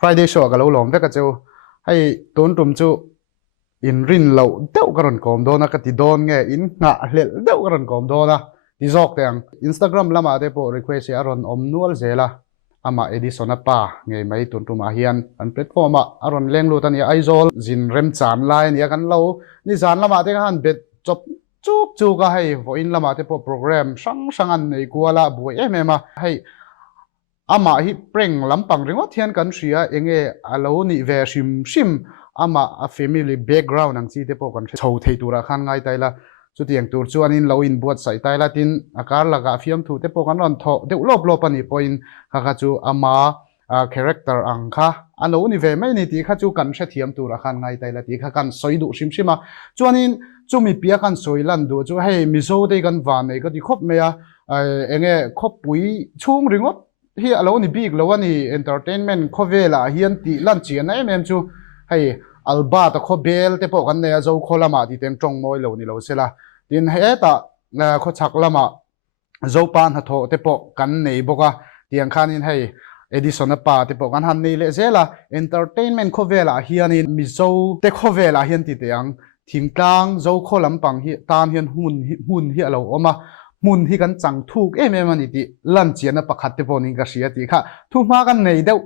Friday show ka lo lom ve ka chu hei tun tum chu in rin lo deuh ka ron kom do na ka ti don nge in nga hlel deuh ka ron kom do na ti zok teng Instagram lama te po request ya ron om nual zela ama Edison pa nge mai tun tum a hian an platform a aron leng lu tan ya aizol zin rem chan lai ni kan lo ni zan lama te han bet chop chuk chu ka hei vo in lama te po program sang sangan nei kuala buai em em a hei ama hi preng lampang ringot hian kan ria enge alo ni ve shim ama a family background ang chi te po kan chho thei tura khan ngai taila chu tiang tur chuan in lo in buat sai taila tin akar laga fiam thu te po kan ron tho de lop lop ani point kha chu ama character ang kha alo ni ve mai ni ti kha chu kan hre thiam tura khan ngai taila ti kha kan soidu shima chuan in chumi pia kan soilan du chu hei mizo te kan van nei ka ti khop me a enge khop pui chung ringot hi alo ni big lo ani entertainment khovela hian ti lan chian na em chu hei alba ta kho bel te po kan ne zo kholama ti teng tong moi lo ni lo sela tin he ta kho chak lama zo pan ha tho te po kan nei boka tiang khanin hei Edison pa te po kan han nei le zela entertainment khovela hian in mizo te khovela hian ti teang thingtang zo kholam pang hi tan hian hun hi alo oma mun hi kan chang thuk em ani ti lan chiana pakhat te pon in ka sia ti kha thu ma kan nei deuh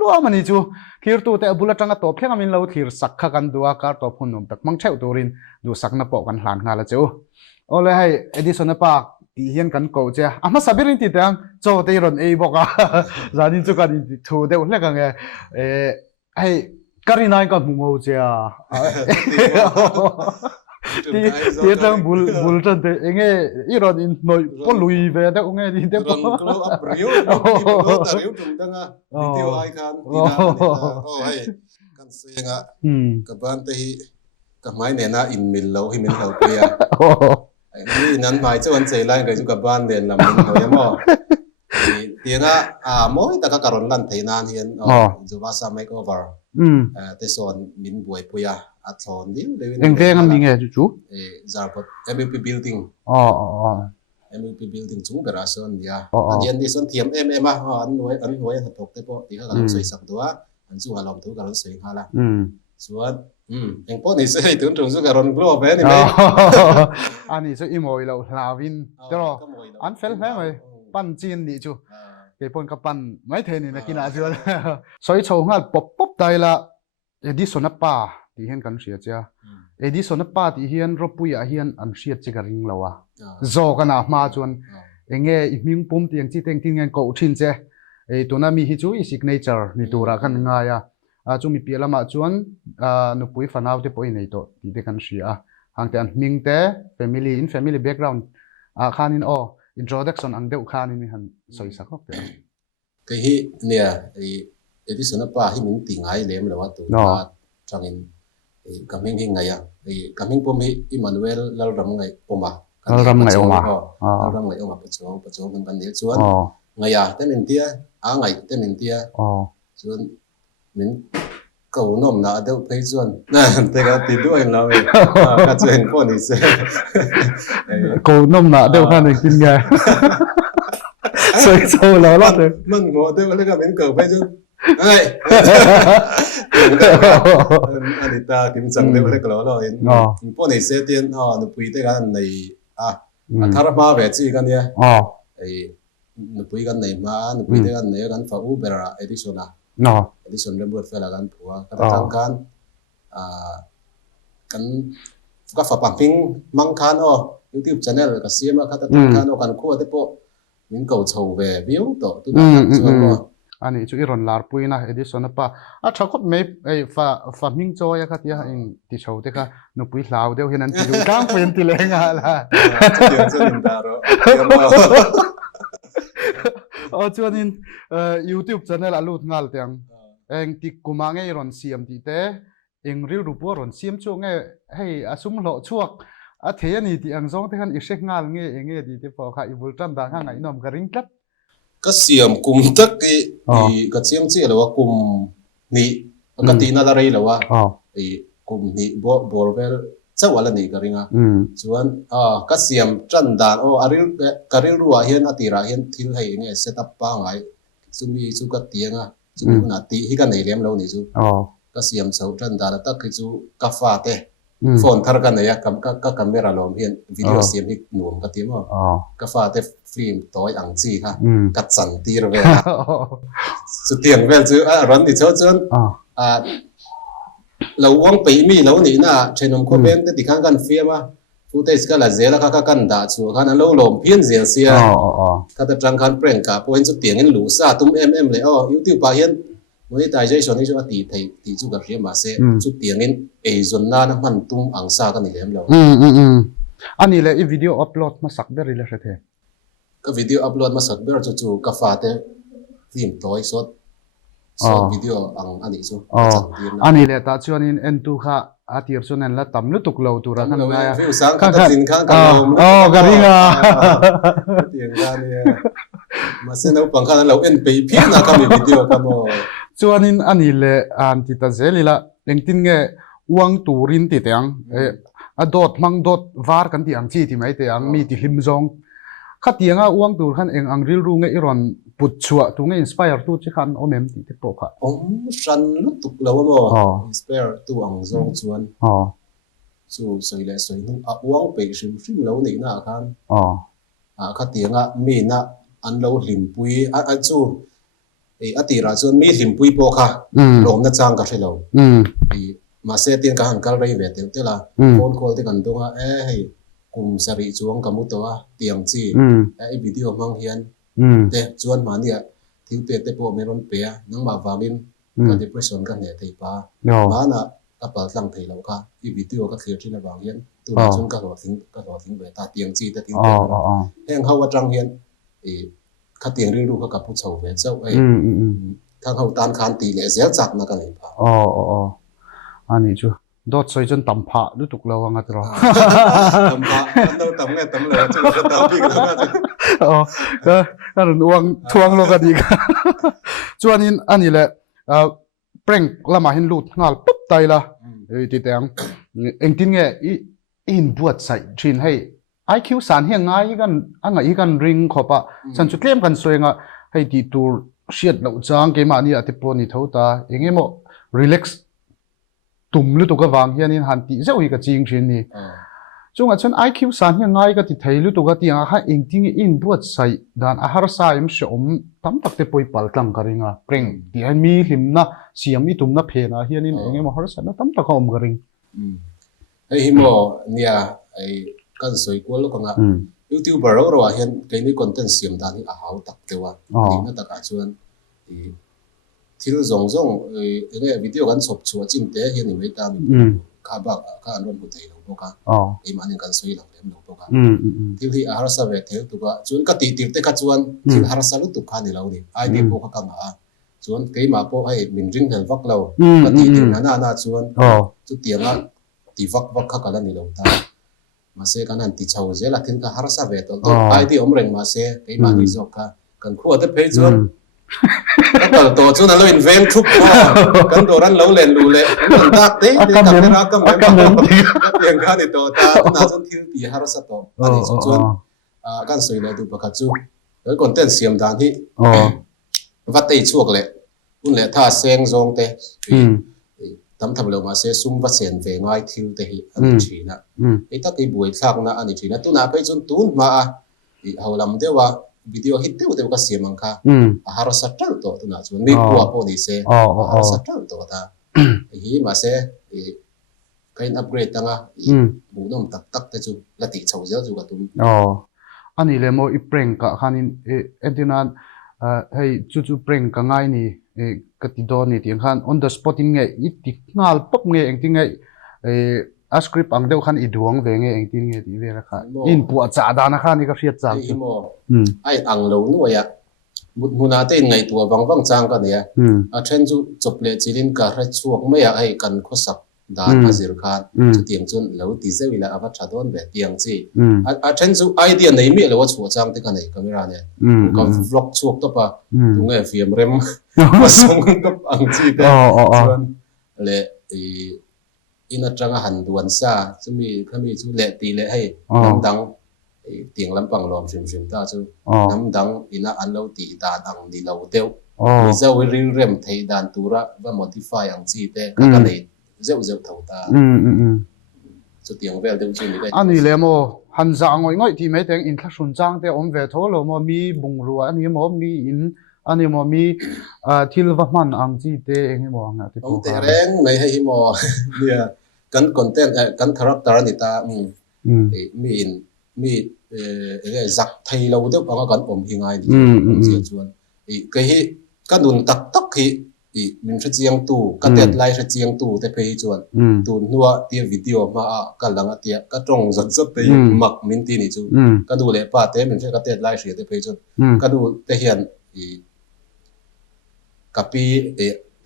lo mani chu thir tu te abula tanga to pheng amin lo thir sakha kan duwa kar to phun nom tak mang theu turin du sakna po kan hlan nga la chu ole hai Edison pa ti hian kan ko che ama sabirin ti tang cho te ron ei boka zanin chu kan thu deuh hle ka nge ai karinai ka mu che a ti tang bul tan te enge iron in noi polui ve da nge di te po ron up rio rio tum tanga video ai kan tina hai kan senga ka ban te hi ka mai ne na in mil lo hi min lo pe ya ni nan mai chuan chei lai ga chu ka ban den lam min ho ya mo tianga moi ta ka karon lan theinan hian zuwa sa makeover te son min buai puya a thon diu eng veng an mi nge chu zarpot MVP building MVP building chung bera son dia an di son thiam em a an noi ha tok te po ti ka kan soi sak dua an chu halom thu kan soi hala suat eng po ni sei tun chung chu karon glo ve ni me ani chu imoi lo hlavin tro an fel me mai pan chin ni chu ke pon ka pan mai the ni na kina chu soi chho ngal pop pop dai la Edison pa ti hian kan ria cha Edison pa ti hian ropuya hian an ria chi ka ring lawa zo kana ma chuan enge iming pum tiang chi teng ting ngan ko thin che e tuna mi hi chu i signature ni tura kan nga ya chu mi pialama chuan nu pui fanau te poi nei to ti te kan ria hangte an ming te family background khanin introduction ang deuh khanin han soi sakok te ke hi nia Edison pa hi min tingai lem lawa tu changin kaming hi ngaya kaming pom hi Emmanuel lalram ngai oma lalram ngai oma pachong kan dil chuan ngaya te min tia ngai te min tia chuan min ko nom na deuh phei chuan te ka ti du en lawe ka chen ko ni se ko nom na deuh khan ek tin ngai so lo lo man mo deuh le ka min ko phei chu ai Anita kim chang de le klo lo in po nei se tien nu pui te kan nei thar ma ve chi kan ya ai nu pui kan nei ma nu pui te kan nei kan fa Uber Edison re bot fela kan phua ka tang kan kan ka fa ping mang khan YouTube channel ka siam ka ta tang kan kan khu te po min ko chho ve view to tu na chuan mo ani chu iron lar puina Edison pa thakop me fa ming cho ya khatia in ti chho te kha nu pui hlau deu hian an ti du tang pen ti lenga la chuan daro chuanin YouTube channel alut ngal teng eng ti kumange ron siam ti te eng ril rupo ron siam chu nge hei asum lo chuak a the ani ti ang zong te khan i shek ngal nge enge di te po kha i bul tam da ngai nom ka ring tlat ka siam kum tak ki ka chiang chi lo kum ni ka ti na la rei lo wa kum ni borvel chawala ni ka ringa chuan ka siam tran dan aril ruwa hian atira hian thil hei nge setup pa ngai chumi chu ka tianga chu na ti hi ka nei lem lo ni chu ka siam chho tran da la tak chu ka fa te phone thar ka nei kam ka camera lom hian video siam hi nuam ka ti mo ka fa te film toy ang chi kha ka chan tir ve chu tiang vel chu a ron ti cho chon lo wang pe mi lo ni na chenom ko ben te ti khang kan fiam a footage ka la zela ka kan da chu kan lo lom phian zel sia ka ta tang kan prank ka point chu tiang in lu sa tum le YouTube pa hian monetization ni chu ti thei ti chu ka riam ma se chu tiang in e zon na na man tum ang sa ka ni lem lo ani le i video upload ma sak ber le the ka video upload ma sak ber chu ka fa te film toy shot video ang ani chu ani le ta chuan in n2 kha atir chuan en la tam lu tuk lo tu ra kan nga ya view sang ka tin kha ka garinga tiang ga ni ma se no pang kha lo en pe phi na ka mi video ka mo chuan in ani le an ti ta zelila engtin nge uang turin ti tang a dot mang dot var kan ti ang chi ti mai te ang mi ti hlim zong khatianga uang tur khan eng angril ru nge iron put chua tu nge inspire tu chi khan omem ti te po kha ran lu tuk lo mo inspire tu ang zong chuan chu soi le soi nu a uang pe shim shim lo ni na khan khatianga mi na an lo hlim pui a chu e atira chuan mi hlim pui po kha lom na chang ka thelo ma se tin ka han kal rei ve te la phone call te kan donga hei kum sari chuang kamu to a tiang chi e video mang hian te chuan mania thil pe te po meron pe a nang ma wangin ka depression ka ne thei pa mana ka pal tlang thei lo kha i video ka clear thin awang hian tu chuan ka lo thing ve ta tiang chi te ting heng hawa tang hian e kha tiang ri ru ka pu chho ve chau ai thang hau tan khan ti le zel chak na ka nei pa ani chu dot soi chon tampha lu tuk lo anga tro tampha no tam nge tam le chu ka ta bi ka na ka run uang thuang lo ka di ka chuan in ani le prank lama hin lut ngal pup tai la ti tang engtin nge in buat sai thin hei IQ san he ngai gan anga I gan ring khopa san chu tlem kan soenga hei ti tur shiat lo chang ke ma ni ati po ni thota engemo relax tum lu to ka wang hian in han ti zeu hi ka ching thin ni chunga chon IQ san hi ngai ka ti thei lu to ka ti anga ha engting in buat sai dan a har sa im shom tam tak te poi pal tlang karinga prank ti han mi hlimna siam I tumna phena hian in engemo har sa na tam tak om garing hei himo nia ai kan soi ko lo ka nga YouTuber ro hian ke ni content siam dan hi a hau tak te wa ni na ta ka chuan thil zong zong enge video kan chop chua chim te hian ni mai ta mi kha ba ka an ron hu thei lo ka e manin kan soi lang lem lo ka thil hi a har sa ve thel tu ka chun ka ti tir te ka chuan thil har sa lu tu kha ni lo ni ai ni po ka ma chuan ke ma po ai min ring hel vak lo ka ti tir na chuan chu tianga ti vak kha kala ni lo ta ma se kan an ti chau je la thil ka har sa ve to ai ti om reng ma se ke ma ni zo ka kan khu te pe chuan cái tổ chức nó lên ven chụp cái đồ ăn lâu lên lù lệ mình ta đấy thì tập cái nó cầm tiền cái thì tổ ta nào trong thiếu thì hay là sao tổ anh ấy chọn cái sợi này tụi bác chú cái còn tên xiêm đàn thì vắt tay chuộc lệ un lệ tha sen rong tê tấm thầm lâu mà sẽ sum vắt sen về ngoài thiếu tê anh ấy chỉ na cái tất cái buổi sáng na anh ấy chỉ na tụi nào phải chọn tụi mà hầu làm thế wa video hit te ka siamang kha harasa tal to tuna chu mi puwa po ni se harasa tal to ta hi ma se kain upgrade tanga bu nom tak tak te chu lati chau zel chu ka tum ani le mo I prank ka khanin entinan hei chu prank ka ngai ni ka ti do ni tiang khan on the spot in nge I ti ngal pok nge engti nge a script ang deuh khan I duang ve nge engti nge ti ve la kha in puwa cha da na khan ni ka fiat chang ai ang lo nu ya muna te ngai tua wang chang ka ne a then chu chople chilin ka ra chuak me ya ai kan khosak dan hazir khan chu tiang chun lo ti zewila awa thadon be tiang chi a then chu idea nei mi lo chu chang te ka nei camera ne ka vlog chuak to pa tu nge film rem ma song ka ang chi te chuan le in atanga han duan sa chumi khami chu le ti le hei nam dang tiang lampang lom shim ta chu nam dang ina an lo ti ta dang ni lo deu oh zau ring rem thei dan tura va modify ang chi te ka ka nei zau zau thau ta chu tiang vel de chu ni dai ani le mo han za ngoi ngoi ti me teng in thla sun chang te om ve tho lo mo mi bung ru ani mo mi in ani mo mi thil va man ang chi te eng mo nga ti ông te reng nei he hi mo nia kan content kan character ni ta mi in mi zak thei lo de anga kan om hi ngai ni chi chuan ke hi kan nun tak tak hi min thra chiang tu ka tet lai thra chiang tu te pe hi chuan tu nuwa tia video ma a ka langa tia ka tong zat zat te mak min ti ni chu ka du le pa te min thra ka tet lai hri te pe chuan ka du te hian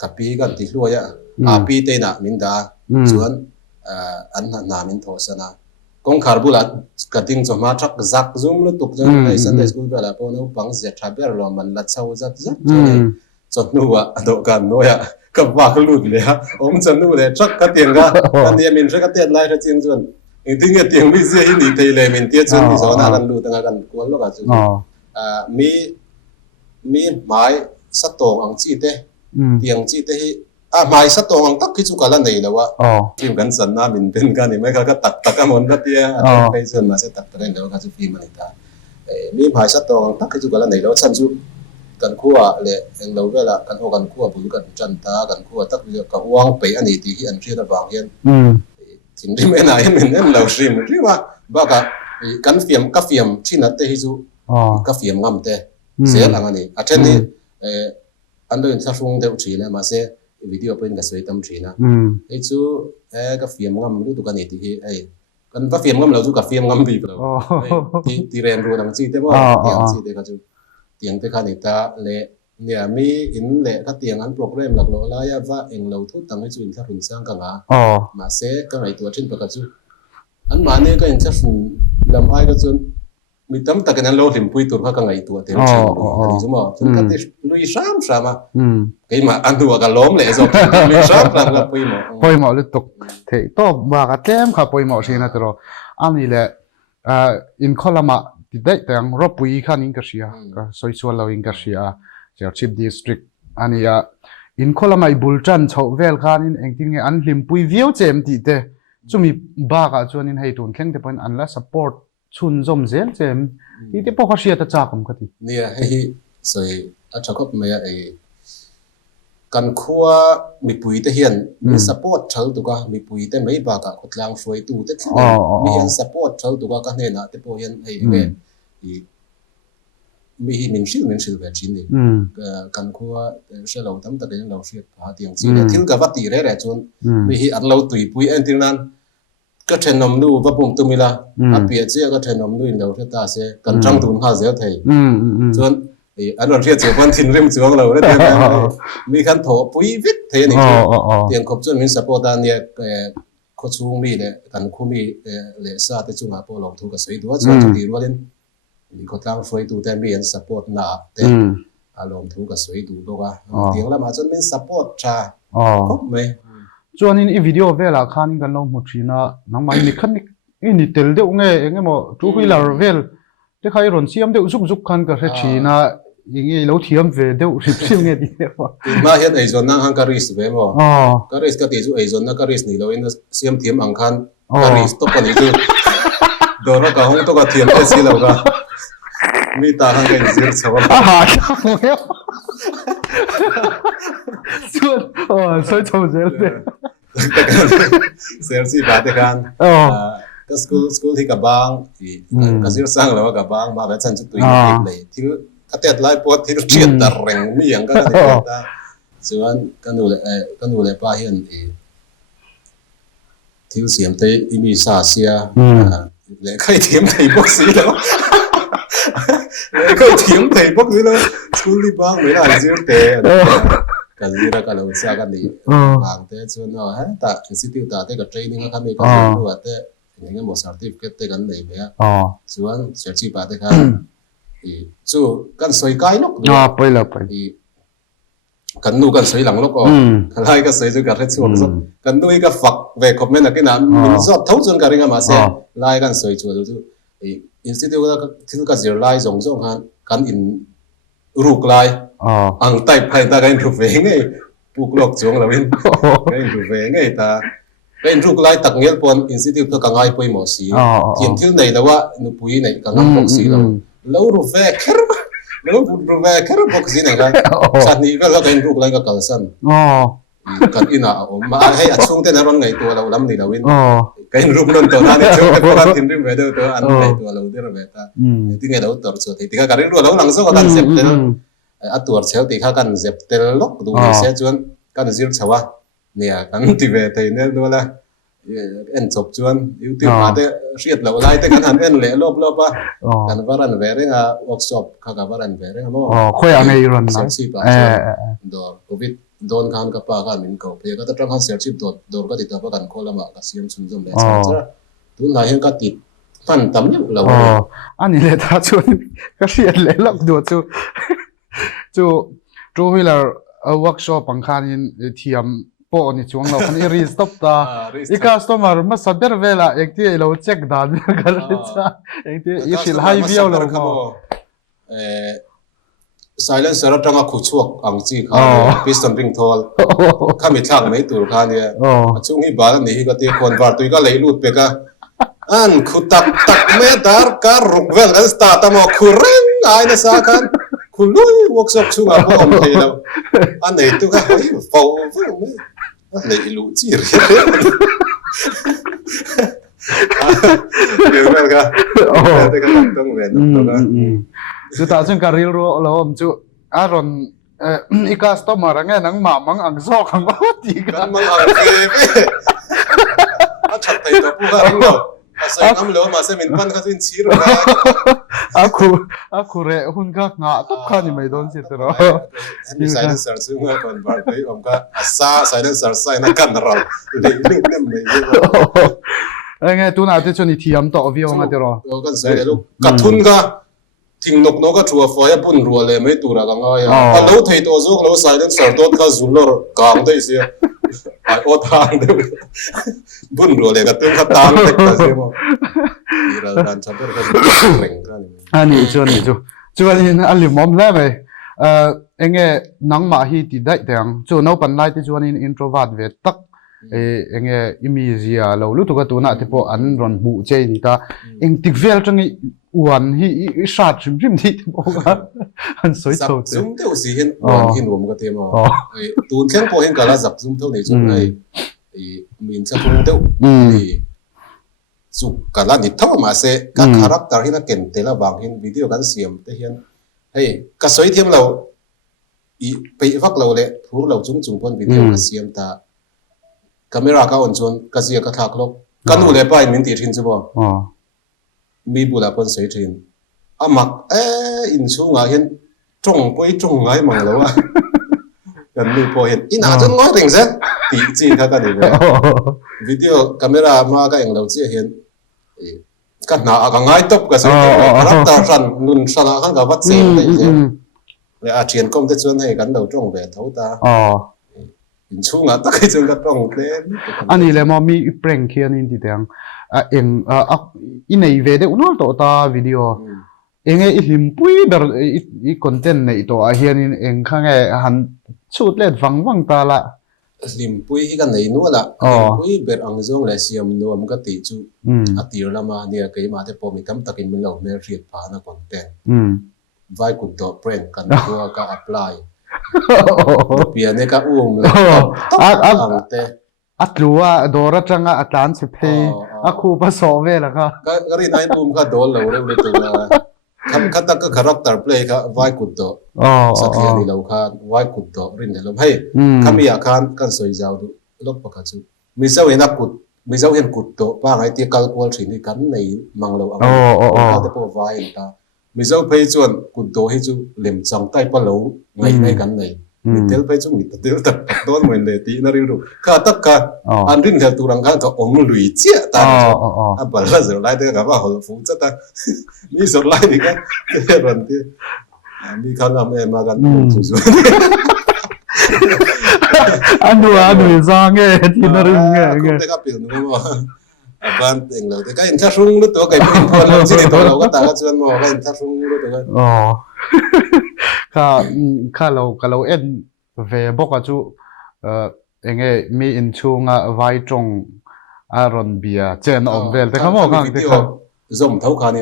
kapi kan ti hlua ya api te na min da chuan an na min tho sana kong khar bula cutting cho ma thak zak zoom lu tuk jang nei Sunday school bela po no pang zia thaber lo man la chau zat zat cho nuwa do kan no ya ka wa lu le ha om chan nu le thak ka tiang ga kan dia min thak ka tiat lai tha ching chuan ting ya tiang mi zia hi ni te le min tia chuan ni zo na kan lu tanga kan ko lo ka chu mi mai sa tong ang chi te tiang chi te hi mai sa tong ang tak ki chu kala nei lawa kim kan san na min ben ka ni mai ka tak tak amon ka tia pe chen ma se tak tak nei lawa ka chu fi mani ta mi mai sa tong ang tak ki chu kala nei lawa chan chu kan khuwa le eng lo vela kan ho kan khuwa bul kan chan ta kan khuwa tak ka uang pe ani ti hi an thia da wang hian tin ri me na hian min en lo shrim ri wa ba ka kan fiam thina te hi chu ka fiam ngam te se lang ani a then ni an do in sa rung deuh thina ma se video point ka soi tam thina ei chu ka fiam ngam lu tu kan ni ti hi ei kan pa fiam ngam lo chu ka fiam ngam bi lo ti ren ru nang chi te mo tiang chi te ka chu tiang te kha ni ta le nia mi in le ka tiang an program lak lo la ya va eng lo thu tang chu in thla run sang ka nga ma se ka ngai tu thin pa ka chu an ma ne ka in cha sun lam ai ka chun mi tam ta kan lo lim pui tur ka ngai tu te ani chu mo chun ka te lui sam ma ke ma an tu ka lom le zo lui sam ka pui mo le tok thei to ba ka tem kha poi mo sina tro ani le in kholama ti dai tang ro pui khan in ka sia ka soi sual lo in ka sia chip district ania in kholama I bulchan chho vel khan in engting an lim pui viau chem ti te chumi ba ka chuan in hei tun thleng te point an la support chun zom zel chem ti te po kha sia ta cha kam ka ti nia hei soi a thakop me a kan khuwa mi pui te hian mi support thal tu ka mi pui te mai ba ka khutlang hroi tu te mi hian support thal tu ka hne na te po hian hei nge mi hi min sil ve chin ni kan khuwa shelo tam ta den lo hriat pa tiang chi le thil ka va ti re chun mi hi an lo tui pui en tin nan ka thenom nu va bum tu mi la a pia che ka thenom nu in lo ta se kan chang tun ha zel thei chun an ron hriat che ban thin rem chuang lo re mi kan tho pui vit the ni tiang khop chun min support an ye ko chung mi le kan khu mi le sa te chung a po lo thu ka sei du chuan ti rualin ko tlang foi tu te mi en support na te alom thu ka soi du do ka tiang lama chon min support cha khop me chuan in I video vela khan kan lo mu thina nang mai ni khan ni tel deuh nge engemaw two wheeler vel te khai ron siam deuh zuk zuk khan ka hre thina inge lo thiam ve deuh rip sim nge ti ma hian ei zon nang hang ka ris ve mo ka ris ka ti chu ei zon na ka ris ni lo in siam thiam ang khan ka ris to ka ni chu do ro ka hong to ka thiam te si lo ka mi ta hang kan zir chawa soi chau zel te ser si ba te kan ka school hi ka bang ka zir sang lo ka bang ma ba chan chu tui le thil ka tet lai po thil chiat dar reng mi yang ka ta chuan kan nu le pa hian thil siam te I mi sa sia le khai thiam thei bok si lo cái tiếng thầy bốc dưới đó school đi bang mấy là dưới tè cái gì đó cái lâu xa cái gì bang tè cho nó hết ta institute ta tè cái training cái mấy cái gì đó tè những cái một certificate tè cái này vậy cho anh sẽ chỉ bảo tè cái thì chú cái soi cái lúc bây giờ thì cái nu cái soi lằng lúc cái hai cái soi cho cái hết xuống rồi cái nu cái phật về comment là cái nào mình rót thấu cho cái này mà xem lại cái soi cho rồi institute ka thil ka zir lai zong zong han kan in ruk lai ang type hay ta kain ru ve ngai puk lok chung lawin kain ru ve ngai ta kain ru lai tak ngel pon institute ka ngai poi mo si tiam thil nei lawa nu pui nei ka ngam bok si lo ru ve kher lo ru ve kher bok si nei ga san ni ga la kain ru lai ka kalsan kan ina ma hay achung te na ron ngai to lo lam ni lawin kain ru non to na ni chung te pon tin rim ve do to an nei to lo der ve ta ti ngai lo tor so ti ka karin ru lo lang so ka tan sep te atur cheu ti kha kan zep tel lok du ni se chuan kan zir chawa nia kan ti ve te ne do la en chop chuan youtube ma te riat lo lai te kan han en le lop lop a kan varan ve renga workshop kha ka varan ve renga mo khoi angai ron na si pa do covid don kan ka pa ka min ko pe ka ta tang han serchip dor ka ti ta pa kan kolama ka siam chun jom le cha tu na hen ka ti pan tam ni lo ani le ta chuan ka riat le lok do chu two wheeler workshop ang khanin thiam po ni chuang lo khan i restop ta i customer ma saber vela ekti lo check dan kar cha ekti i shil high view lo mo silencer atanga khuchuak ang chi kha piston ring thol khami thang mai tur kha ne chungi bal ni hi ka te kon bar tui ka leilut pe ka an khutak tak me dar ka rukvel ka sta ta mo khureng ai na sa khan khului workshop chunga ko om thelo an nei tu ka fo an nei lu chi re vel ka te ka tong ven to ka chu ta chung ka ril ro lo om chu aron i customer nga nang ma mang ang zo khang ba ti ka mang ang ke a chat tai to pu ka ring lo asai am lo ma se min pan ka sin chi ro aku re hun ka nga top kha ni mai don si tro ni silencer chu nga kon bar kai om ka asa silencer sai na kan ro le nem mai nga tu na te choni thiam to view nga te ro kan sai lo ka thun ka thing nok no ka chua foya pun ro le mai tu ra ka nga ya ka lo thei to zo lo silencer dot ka zulor kam dei se ai o thang de bun ro le ka tum ka tang tek ta se mo ira dan chaper ka reng ka ni ani chu ani ali mom la mai enge nang ma hi ti dai tang chu no pan lai ti chuan in introvert ve tak enge imizia lo lu tu ka tu na te po an ron mu che ni ta eng tik vel tang wan hi shat chim thi te po ka an soi cho te zum te si hin wan hin wom ka te mo tun khen po hin ka la zap zum to nei chu ai min cha pung te chu kala ni thaw ma se ka character hin a ken te la bang hin video kan siam te hian hei ka soi thiam lo i pe vak lo le phur lo chung chung pon video ka siam ta camera ka on chon ka zia ka thak lok kan u le pai min ti thin chu bo mi bula pon sei thin amak in chunga hian trong poi trong ngai mang lo a kan mi po hian ina chon ngoi ring se ti chi kha ka ni video camera ma ka eng lo chi hian ka na ka ngai top ka sei ta ran nun sana khan ka wat se le a thian kom te chon hei kan lo trong ve tho ta in chunga ta kai chung ka trong te ani le mo mi prank khian in ti tang eng inei ve de unol to ta video enge i him pui ber i content nei to a hian in eng khange han chut let wang ta la lim pui hi kan nei nu la lim pui ber ang zong le siam nu am ka ti chu atir lama nia ke ma te po mi tam takin min lo me riat pa na content vai ku do prank kan ko ka apply pia ne ka te atlua dora tanga atlan se phe akhu pa so ve la ka ri nai pum ka dol lo re tu la kam kata ka character play ka vai ku do sakya ni lo kha vai ku do rin de lo hei khamia khan kan soi jaw du lok pa ka chu mi sau ena kut mi sau hen kut do pa ngai ti kal kwal thini kan nei mang lo ang ka te po vai ta mi sau phei chuan kut do hi chu lem chang tai pa lo ngai nei kan nei mi tel phei chu mi tel tak don moi le ti na ri ru ka tak ka an rin ga turang ka ka ong lui chia ta a bal la zo lai te ka ba hol fu cha ta mi so lai ni ka te ran ti mi khan am e ma gan chu chu anu za nge ti na rin nge te ka pi nu mo ban teng lo te ka in cha rung lu to ka pin phon lo chi to lo ka ta ka chuan mo ka in cha rung lu to ka ka lo en ve boka chu enge mi in chunga vai tong aron bia chen om vel te khamo khang te kha zom thau khan ni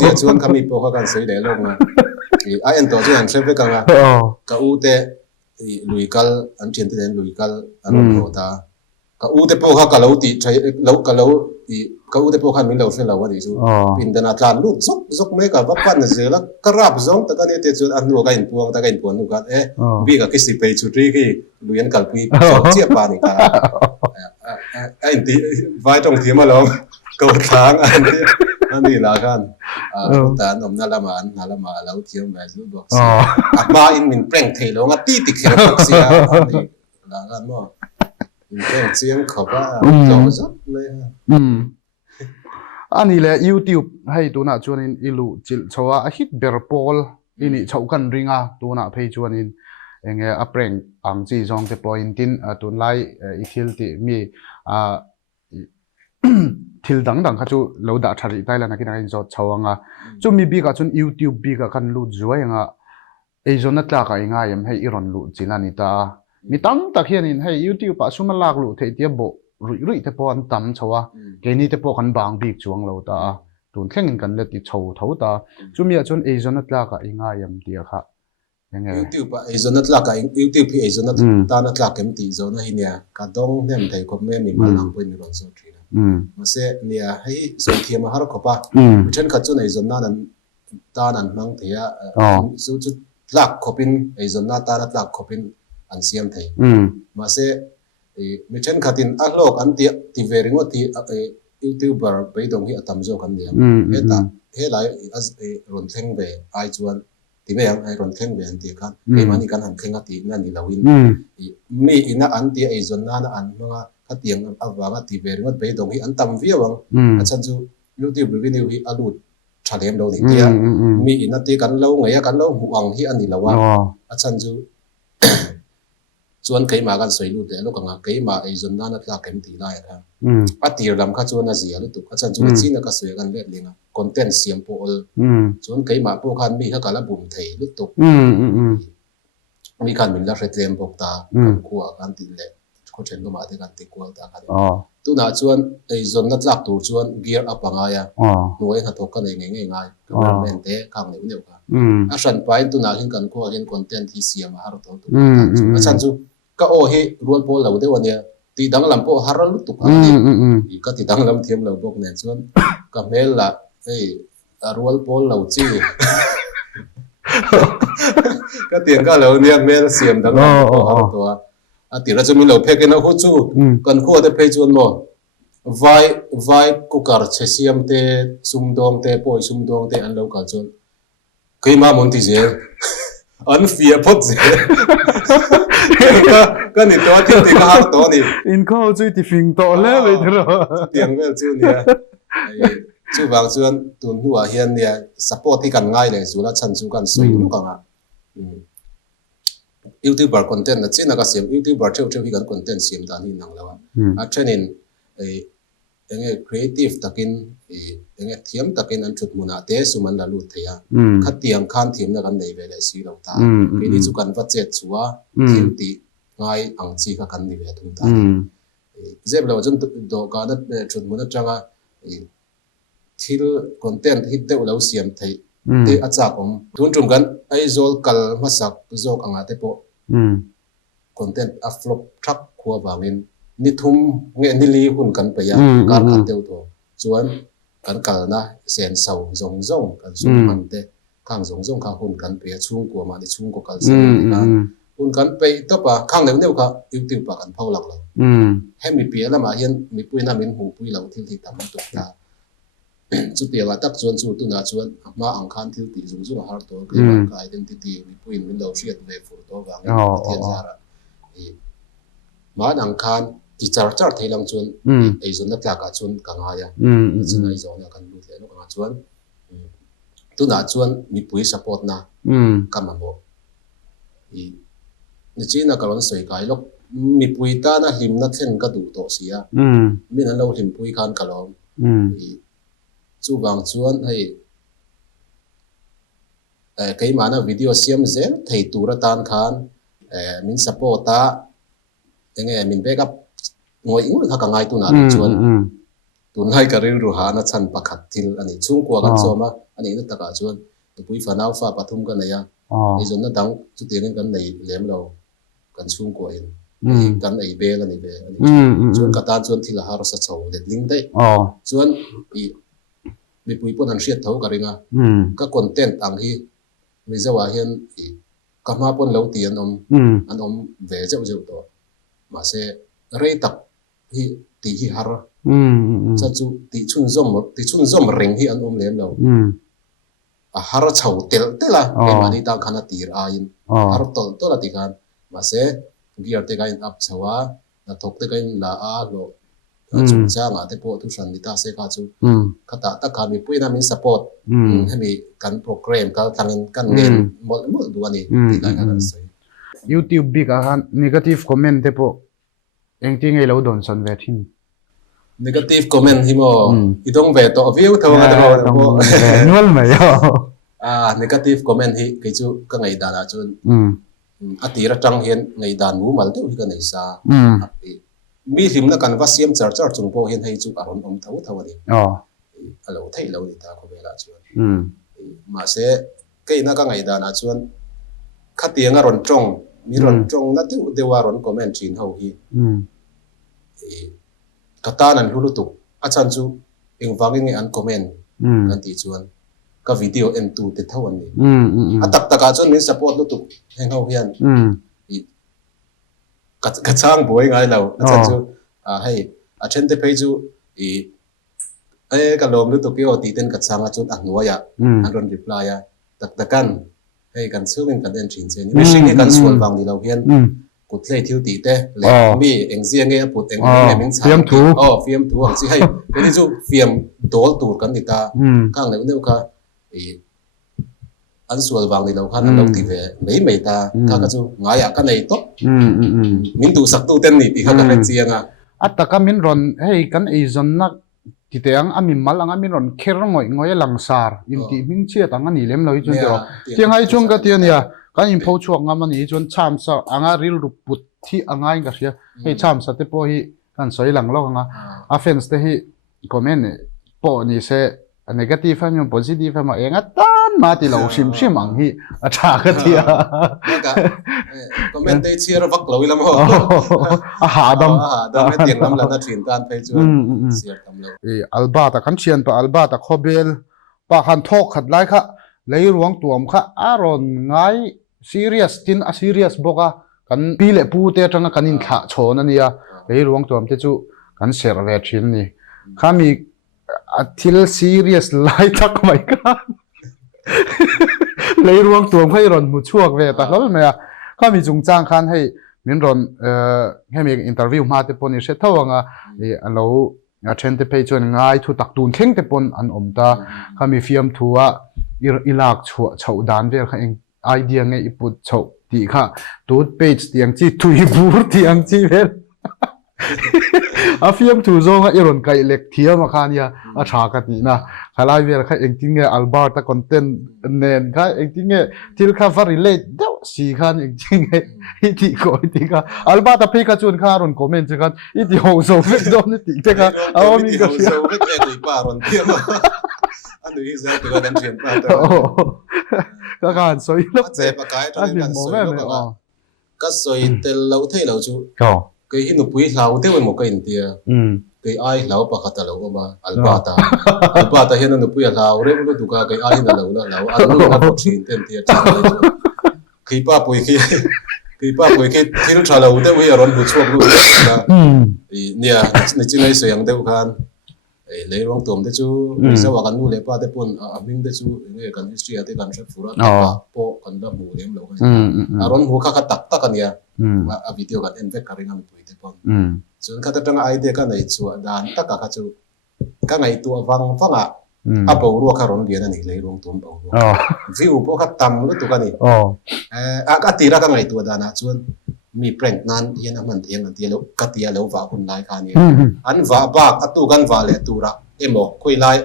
sia chuan khami po kha kan sei le lo nga a en to chuan se ve ka nga ka u te lui kal an chen te den lui kal an ro ta ka u te po kha ka lo ti thai lo ka lo i ka u te po khan min lo se lo wa di chu pin dana tlan lu zok me ka va pan na zela ka rap zong ta ka ne te chu an nu ka in puang ta ka in puan nu ka bi ka ki si pe chu tri ki luyan kal pi so chia pa ni ka a in ti vai tong thi ma lo câu tháng anh đi là gan ta nằm na la ma lâu thiếu mà giúp được ba in mình prank thầy lo ngắt tí tịch khéo được xia anh đi là gan mà mình prank chiang khó ba lâu rất lên anh đi là YouTube hay tụi nào chuan in ilu chil chawa hit berpol ini chau kan ringa tụi nào pay chuan in enge a prank ang chi zong te point in tun lai ithil ti mi thil dang dang kha chu lo da thari tai la na kin in zot chawanga chu mi bi ka chun YouTube bi ka kan lu zuanga e zona tla ka inga yam hei iron lu chilani ta mi tam tak hian in hei YouTube pa suma lak lu thei tia bo rui te po an tam chawa ke ni te po kan bang bik chuang lo ta tun thleng in kan le ti chho tho ta chu mi a chun e zona tla ka inga yam tia kha YouTube pa e zona tla ka YouTube pi e zona ta na tla kem ti zona hi nia ka dong nem thei khop me mi mal lang poi mi ron so tri mà sẽ nia hay rồi khi mà har khopa trên khát chỗ này zona nan ta nan mang thea số chút lạc khopin ấy zona ta na lạc khopin an siam thei mà sẽ mình trên khatin a lok an tia ti vering wa ti YouTuber pe dong hi atam zo kan niam heta he lai as ron theng ve ai chuan ti ve ai ron theng ve an ti kan ke mani kan han thenga ti na ni lawin mi ina an ti ai zona na an nga cái tiếng avanga ti ver ngot pe dong hi an tam vi awang achan chu YouTube review hi alut thalem do ni tia mi ina ti kan lo ngai kan lo muang hi ani lawa achan chu chuan kai ma kan soi lu te lo ka nga kai ma ai zon na tla kem ti lai ra a tir lam kha chuan a zia lu tu achan chu chi na ka soi kan let lenga content siam po ol chuan kai ma po khan mi ha kala bum thei lu tu mi kan min la retlem bok ta kan khuwa kan ti le ko chen lo ma te kan ti kwal ta ka tu na chuan ei zon na tlak tur chuan gear up anga ya noi ha thok ka nei nge ngai government te kang ne ne ka a san pai tu na hin kan ko hin content hi siam har to tu a san chu ka o he rual pol lo de wania ti dang lam po har lu tu ka ni ka ti dang lam thiam lo bok ne chuan ka mel la ei a rual pol lo chi ka tiang ka lo nia mel siam dang po har to a ti ra chu mi lo phe ke na hu chu kan kho de phe chuan mo vai kukar che siam te sumdong te poi sumdong te an lo ka chuan ke ma mon ti je an fia phot je ka ni to ti ka har to ni in kho chu ti fing to le ve thro tiang vel chu nia chu wang chuan tun huwa hian nia support hi kan ngai le chu la chan chu kan soi lu ka nga YouTuber content na china ka siam YouTuber theu hi kan content siam dan hi nang lawa a trenin enge creative takin enge thiam takin an thut muna te suman la lu theya khatiang khan thiam na kan nei ve le si lo ta ke ni chu kan va chet chuwa thim ti ngai ang chi ka kan ni ve thum ta zeb lo chun do ka na thut muna changa thil content hi te lo siam thei te acha kom tun tum kan ai zol kal masak zok anga te po content a flop truck khwa wangin ni thum nge ni li hun kan pa ya kar kan teu to chuan kan kal na sen sau zong zong kan sum man te khang zong zong kha hun kan pe chung ko ma ni chung ko kal sa ka hun kan pe to pa khang ne ne ka YouTube pa kan phau lak lo he mi pe la ma hian mi pui na min hu pui lo thil thi tam tu ta chu te la tak chuan chu tu na chuan ma ang khan thil ti zum zum har to ke ka identity mi pui min lo riat ve fu to wang thian zara ma ang khan ti char char theilang chuan ei zon na tlaka chuan ka nga ya chin ai zon na kan lu le no ka chuan tu na chuan mi pui support na kam mo ni china ka ron soi kai lok mi pui ta na hlim na thlen ka du to sia mi na lo hlim pui khan ka lom chu wang chuan hei cái mà nó video xem dễ thầy tu ra tan khan mình support ta nghe mình backup ngồi ngồi khắc ngay tu na chuan tu ngai ka ril ru ha na chan pakhat thil ani chung kwa kan choma ani na taka chuan tu pui fa nau fa pathum kan ya ei zon na dang chu tiang kan nei lem lo kan chung kwa in kan ei bel ani be ani chuan ka tan chuan thil har sa chho det ling dei chuan i mi pui pon han hriat tho ka ringa ka content ang hi mi zawa hian i ka ma pon lo ti an om ve zeu zeu to ma se rei tak hi ti hi har cha chu ti chun zom ring hi an lem lo a har chho tel tela e ma ni ta khana tir a in har tol tol ati kan ma se gear te kain up chawa na thok te kain la a lo chu cha nga te po thu san ni ta se ka chu khata ta ka mi puina min support hemi kan program ka tangin kan nen mol du ani ti ta kan sai YouTube big a negative comment te po engti ngai lo don san ve thin negative comment hi mo idong ve to view thawang ado mo nual mai yo negative comment hi ke chu ka ngai dana chun atira tang hian ngai dan mu mal te hi ka nei sa mi him na kan va siam char char chung po hian hei chu aron om thau thau ani alo thei lo ni ta ko vela chuan ma se ke na ka ngai dana chuan khatianga ron tong mi ron tong na tu dewa ron comment chin ho hi katanan hulutu achan chu engwangin an comment kan ti chuan ka video en tu te thawan ni atak taka chuan min support lutu heng ho hian ka chang boi ngai lo achan chu hei a then te phei chu ka lom lutu ki o ti ten ka changa chuan a hnuaya an ron reply a tak takan hei kan chungin kan en thin chen ni machine kan sual wang ni lo hian cột lệ thiếu tí té lệ mi anh riêng nghe bột anh nghe mình phim thú phim thú hàng gì hay cái này chú phim đổ tủ cái người ta càng này nếu cả anh xuôi vàng này đâu khăn anh đâu thì về mấy ta các cái chú ngài à cái này tốt mình tu sắc tu tên này thì các cái riêng à ta cái mình ron hey cái Asian na thì tiếng anh mình mal anh mình ron khéo ngồi lăng sar in thì mình chia tăng anh lem nói chuyện đó tiếng hay chung cái tiếng này kan in pho chuak ngam ani chon cham sa anga ril ru put thi angai ga sia hei cham sa te po hi kan soi lang lo anga offense te hi comment po ni se negative and positive ma enga tan ma ti lo sim sim ang hi a tha ka thia comment te chia ra vak lo lam ho a ha dam me tiang lam la na thin tan phei chu siar tam lo alba ta kan chian pa alba ta khobel pa han thok khat lai kha lei ruang tuam kha aron ngai serious tin a serious boka kan pi le pu te tanga kanin thla chhon ania lei ruang tuam te chu kan ser ve thin ni khami athil serious lai tak mai ka lei ruang tuam khai ron mu chuak ve ta hlol me a khami chung chang khan hei min ron hemi interview ma te poni se thawanga alo a then te pe chon ngai thu tak tun theng te pon an om ta khami fiam thuwa ilak chho dan ve kha idea nge iput chho ti kha tut page tiang chi thui bur tiang chi vel a fiam thu zonga iron kai lek thiam kha nia a tha ka ti na khalai ver kha engting nge alberta content nen kha engting nge til kha var relate do si khan engting nge iti ko ti kha alberta pe ka chun kha ron comment khan iti ho so ve do ni ti te kha a mi ka sia pa ron thiam anh ấy ra từ gần chuyển qua các bạn soi lúc dẹp và cái cho nên các soi tên lâu thế lâu chú cái hình nụ bùi lâu thế một cái hình tia cái ai lâu bạc hạt lâu mà albata hiện nụ bùi lâu đấy lúc tụ cái ai hiện lâu anh lúc nào cũng chuyển tên tia khi ba bùi khi lúc trả lâu thế bây giờ rồi bùi chuộc luôn nè chỉ này soi hàng đâu khan lấy rong tôm thế chú sau đó cần nuôi lấy ba thế pun mình thế chú người cần history thế cần chef phura po cần đâm mù lấy lâu rong mù khắc tak tak anh ya video cần invest cái ngam tuổi thế pun cho nên khát tăng idea cái này chú dan tak cả chú cái này tua vang vang à bầu ruột khá rong điện này lấy rong tôm bầu view po khát tam lúc tụ cái này cái tira cái này tua dan chú mi pregnant hian a man thiang an ti lo katia lo wa hun lai kha ni an wa ba atu gan wa le tura emo khoi lai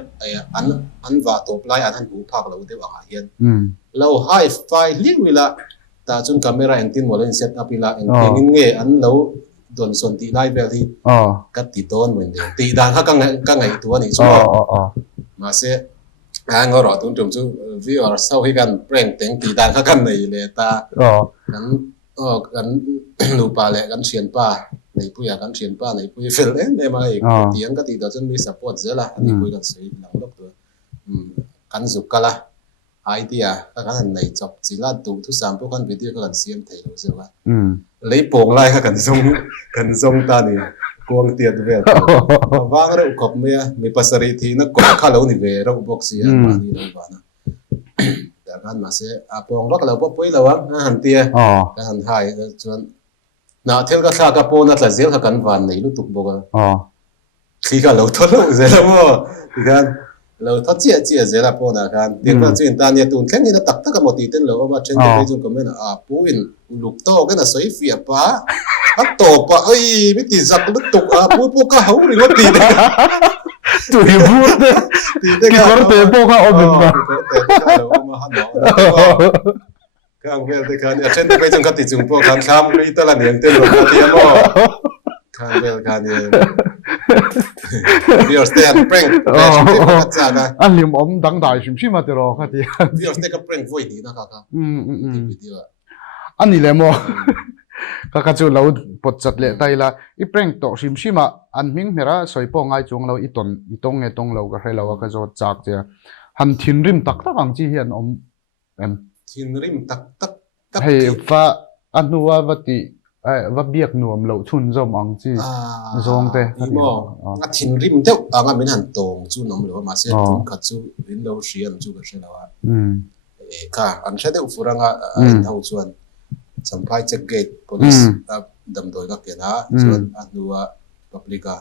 an va top lai an han bu phak lo te wanga hian ừ lo hi fi liwila ta chun camera engtin molen set up ila engtin nge an lo don son ti lai vel hi ka ti don mun de ti dan ha ka ngai tu ani chu ma se ang ro tun tum chu viewer sau hi kan prank teng ti dan ha kan nei le ta kan nu pa le kan sian pa nei pu ya kan sian pa nei pu fel em mai tiang ka ti da chun mi support zela ani pu kan sei lang lok tu kan zu kala idea ka kan nei chop chila tu thu sam pu kan video kan siam thei lo zewa lấy bông lai kan zong ta ni kuang tiat vel wang ra kop me mi pasari thi na ko kha lo ni ve ro box ya ma ni lo ba na da kan ma se a pong ro ka lo po poi lo wang han tia ka han hai chuan na thel ka thla ka po na tla zel ka kan van nei lu tuk bo ka khi ka lo tho lo ze lo mo kan lo tho chia ze la po na kan tiang ka chuin ta ni tun khen ni na tak tak ka mo ti ten lo ma chen te pe jung comment a pu in luk to cái là sấy phìa pa ăn tổ pa ơi mấy tỷ giặc nó tục à pu cá hấu thì có tỷ đấy tụi vui đấy cái con tiền bông ha ôm mình mà cái anh về thì cái này trên đây chúng ta tỷ chúng po khám khám cái ít là niềm tin rồi cái gì mà cái về cái này video stand prank anh liềm ôm đăng đại xem xem mà rồi cái gì video stand cái prank vui đi na kaka video anh này mo kaka chu lo pot chat le tai la I prank to sim sima an ming mera soipo ngai chung lo itong nge tong lo ka helo ka zo chak che han thin rim tak tak ang chi hian om em thin rim tak hei fa anuwa vati va biak nuam lo chun zom ang chi zong te mo a thin rim deuh anga min han tong chu nom lo ma se tum kha chu in lo riam chu ka helawa ka an hre deuh furanga in ho chuan sampai check gate police dam doi ka kena chuan anuwa publica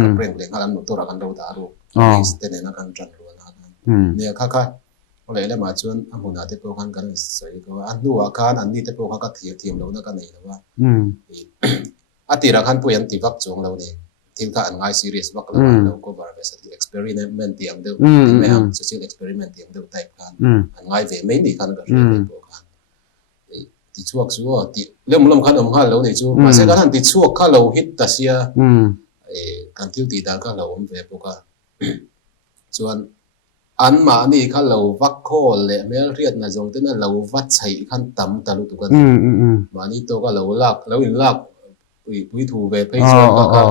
ka prank le ngalan motor kan ro ta ro police te na kan tran ro na ne kha ole le ma chuan amuna te po kan sai ko anuwa kan an ni te po ka thiam lo na ka nei lawa atira kan puyan ti vak chong lo ni thil ka an ngai serious vak lo ko var ve sa experiment tiang de me am social experiment tiang de type kan an ngai ve mai ni kan ka re po kan ti chuak chu ti lem khan om ha lo nei chu ma se kan ti chuak kha lo hit ta sia kan tiu ti da ka lo om ve po ka chuan an ma ni kha lo vak khol le mel riat na jong te na lo vat chai khan tam ta lu tu kan ma ni to ka lo in lak pui thu ve pe chu ka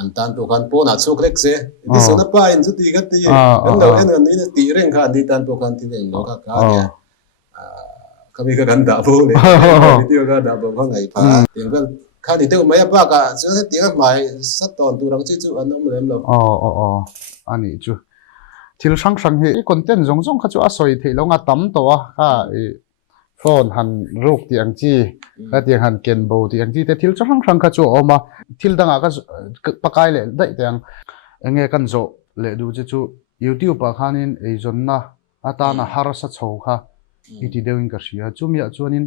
an tan to kan po na chuk lek se ti so na pa in chu ti ka ti kan lo en ni ti reng kha di tan to kan ti leng lo ka ya kami ka kan da bo le video ka da bo ka ngai pa tiang kan kha di te mai pa ka chu tiang mai sat ton tu rang chi chu an om lem lo ani chu thil sang sang he content zong zong kha chu a soi thei lo nga tam to a kha phone han ruk tiang chi ka tiang han ken bo tiang chi te thil sang sang kha chu oma thil danga ka pakai le dai tiang enge kan zo le du chu YouTube pa khanin ei zonna ata na harasa chho kha iti deuin ka ria chumia chuanin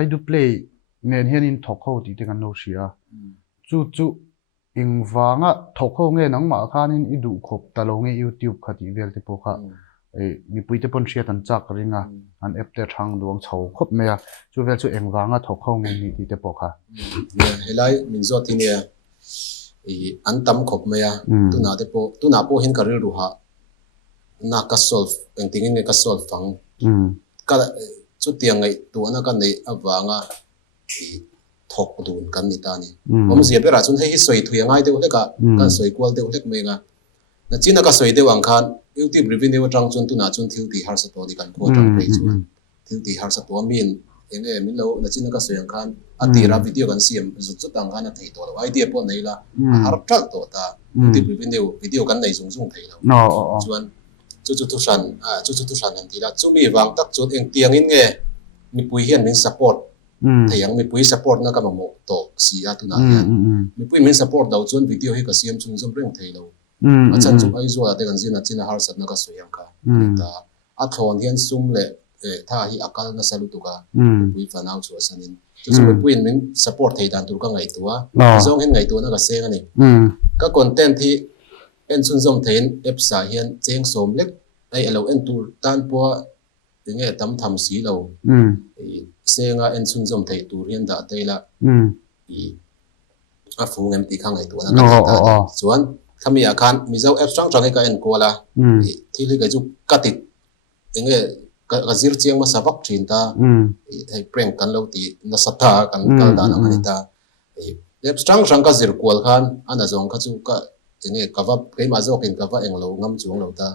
I do play nen hianin thokho ti te kan no ria chu ingwanga thokho nge nangma khanin idu khop talo nge YouTube khati vel te po kha mi puite pon ria tan chak ringa an app te thang duang chho khop me chu vel chu engwanga thokho nge ni ti te po kha helai min zo ti ne an tam khop me ya tu na po hin karir ru ha na ka solve engting nge ka solve fang ka chu tiang ngai tu na ka nei awanga thok dun kan ni ta ni om zia pera chun hei soi thuya ngai de le ka soi kwal de lek me nga na china ka soi de wang khan YouTube revenue atang chun tu na chun thil ti har sa to di kan ko tang pe chu thil ti har sa to min enge min lo na china ka soi ang khan atira video kan siam zu chu tang kan thei to idea po nei la har tra to ta YouTube revenue video kan nei zung zung thei lo chuan chu tu san an ti la chu mi wang tak chu eng tiang in nge mi pui hian min support theyang mi pui support na ka mo to si a tu na hian mi pui min support dau chuan video hi ka siam chung zum reng thei lo achan chu ai zo ate kan zina china har sat na ka soyang ka ta a thon hian sum le tha hi akal na salu tu ka pui fanau chu asanin chu mi pui min support thei dan tur ka ngai tuwa zong hen ngai tu na ka seng ani ka content hi en chun zom thein app sa hian cheng som lek ai alo en tur tan po tinge tam tham si lo senga en chun zom thei tur hian da teila i a fu ngem ti khang ai tu na ka ta chuan khamia khan mizo app strang chang ka en kola thili ga ju katit tinge ka zir chiang ma sabak thin ta ai prank kan lo ti na satha kan kal da na ani ta app strang ka zir kwal khan ana zong kha chu ka tinge kava ke ma zo kin kava eng lo ngam chuang lo ta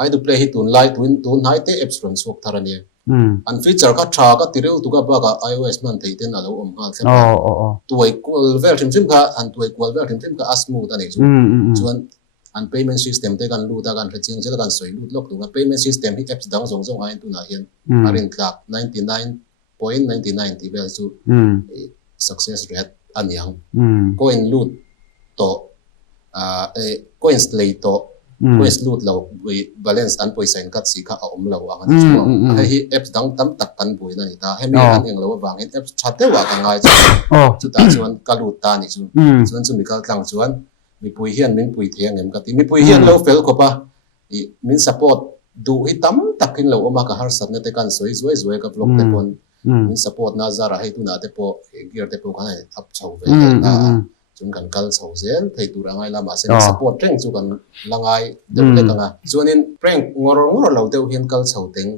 ai du play hi tun lai tun hai te apps ron sok tharani an feature ka tha ka tireu tu ka ba ka iOS man thei ten alo om ha sem tuai kwal ver thim ka an tuai kwal ver thim ka asmu ta nei chu chuan an payment system te kan lu ta kan reching jel kan soi lut lok tu ka payment system hi apps dang zong zong ai tu na hian arin tlak 99.99 ti vel chu success rate anyang coin lut to coins lei to coins lut lo balance an poisa in kat si kha om lo ang chu hi apps dang tam tak kan bui na ni ta hemi an eng lo wang in apps chate wa ka ngai chu ta chuan ka lut ta ni chu chuan chu mi kal tlang chuan mi pui hian min pui thiang em ka ti mi pui hian lo fel ko pa min support du hi tam takin lo oma ka har sat na te kan soi zoi ka blog te pon min support na zara hai tu na te po gear te po kan up chau ve na chúng cần kal chho zel thei tur angai lama se support teng chu kan langai de le kanga chuanin prank ngor lo deuh hian kal chho teng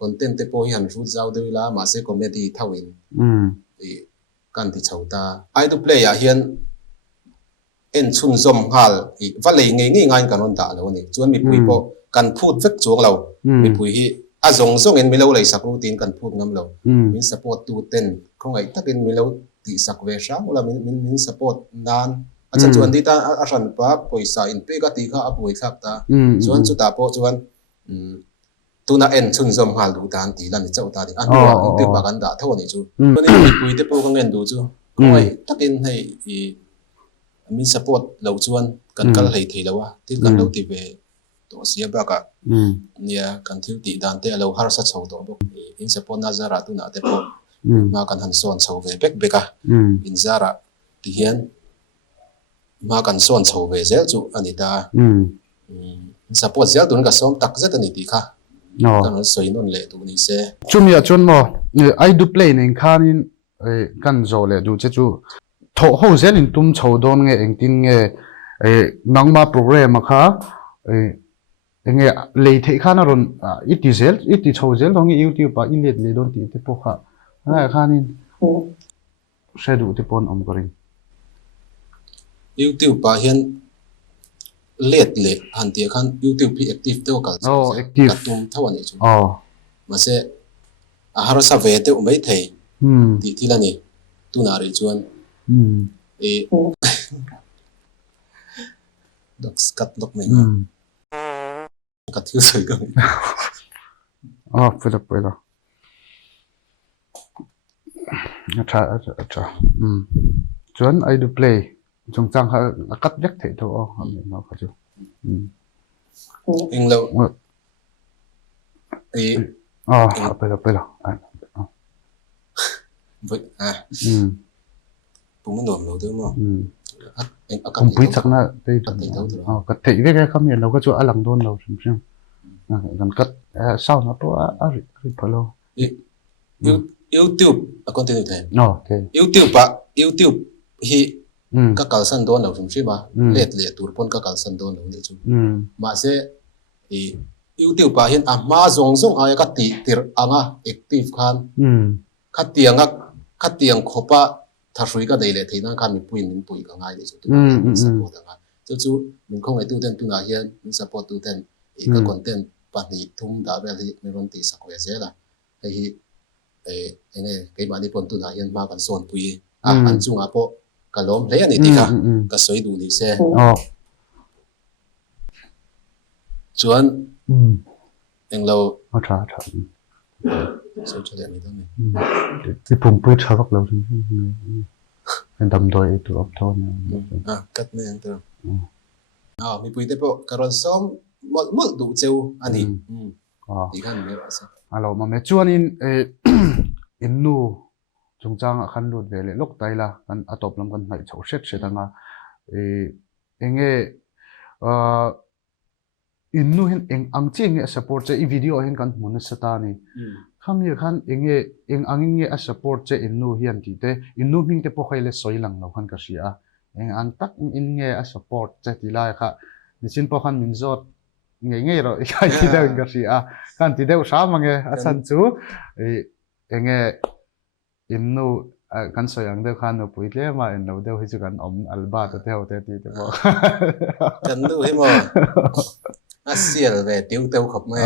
content te po hian ru zau de la ma se comedy thawin kan ti chhota ai du play a hian en chun zom hal va lei ngai kan on da lo ni chuan mi pui po kan phut vek chuang lo mi pui hi a zong zong en mi lo lei sak routine kan phut ngam lo min support tu ten khongai takin mi lo ti sak ve sang la min support nan acha chuan dita a ran pa poisa in pe ka ti kha a boi thak ta chuan chu ta po chuan tuna en chun zom hal du dan ti lan chau ta di an te pa kan da tho ni chu ni pui te po ka ngen du chu khoi takin hei min support lo chuan kan kal hei thei lawa til kan lo ti ve to sia ba ka nia kan thil ti dan te lo har sa chho to bo in support na zara tu na te po ma kan han son chho ve bek beka in zara ti hian ma kan son chho ve zel chu anita support zel tun ka som tak zet ani ti kha kan soi non le tu ni se chumia chun mo ai du play nen khanin kan zo le du che chu tho ho zel in tum chho don nge eng tin nge nangma program kha nge le the khana ron iti chho zel dong youtube pa inlet le don ti te po kha na khanin shedu te pon om karing youtube pa hian let le han ti khan youtube pi active to kal active tum thawani chu ma se a har sa ve te umai thei ti thilani tu na ri chuan dok skat lok mai ka thil soi ka pela acha chuan ai du play chung chang ha kat vek thei tho ma kha chu eng lo pela vậy cũng nổi lâu thế mà không biết chắc là đây cắt thầy với cái không hiện đâu có chỗ ăn đôn đâu xem gần cắt sau nó có follow YouTube con tên thế okay YouTube hi cáccal san đôn đâu xem mà lết tour pon các cal san đôn đâu đấy chứ mà sẽ YouTube hiện mà zong ai các tir anga active khan khát tiếng khopa thari ka dei le theina khan mi pui ka ngai le chu support anga chu min khong ai tu ten tu na hian min support tu ten ka content pa ni thum da bel hi mi ron ti sakwe zela hi enge ke mani pon tu na hian ma kan son pui an chunga po ka lom le ani ti kha ka soi du ni se chuan englo tha so chale mi dang cái phùng bứt sao bắt đầu nên đầm đôi tụ ấp thôi cắt nè anh tưởng mi pui te po karon som mol du cheu ani ti khan me ba sa alo mà mẹ chuan in nu chung chang a khan lut ve le lok tai la kan atop lam kan ngai chho shet shet anga enge in nu hin eng ang chi nge support che i video hin kan mun sata ni kham ye khan eng ang nge a support che in nu hian ti te in nu ming te po khaile soilang lo khan ka sia eng ang tak in nge a support che ti lai kha ni sin po khan min zot nge ro i khai ti da ka sia kan ti deu sa mange a san chu enge in nu kan soyang deu khan no pui tle ma en lo deu hi chu kan om alba ta te ho te ti te mo kan du hi mo asial ve tiu teu khop mai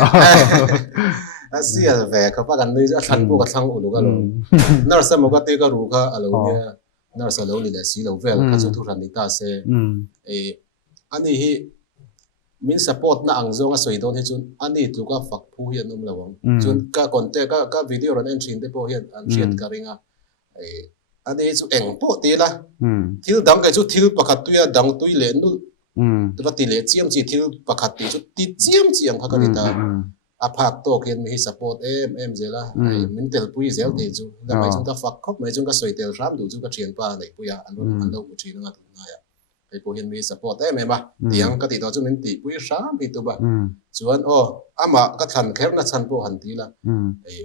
asial ve khop pa kan du a than pu ka thang u lu ka lo nar sa mo ka te ka ru ka alo ne nar sa lo ni le si lo vel ka chu thu ran ni ta se ani hi min support na ang zonga soi don hi chun ani tu ka fak phu hian num lawang chun ka content ka video ran en thin te po hian an chat ka ringa ani chu eng po ti la thil dang ka chu thil pakhat tuya dang tui le nu tu ti le chiam chi thil pakhat ti chu ti chiam chi ang kha ka ni ta a phak to khen mi support em zela min tel pui zel te chu da mai chung ta fak khop mai chung ka soi tel ram du chu ka thian pa nei puya an lo u chi na tu na ya ai po hian mi support em ma tiang ka ti to chu min ti pui ram mi tu ba chuan ama ka than kher na chan po han ti la ai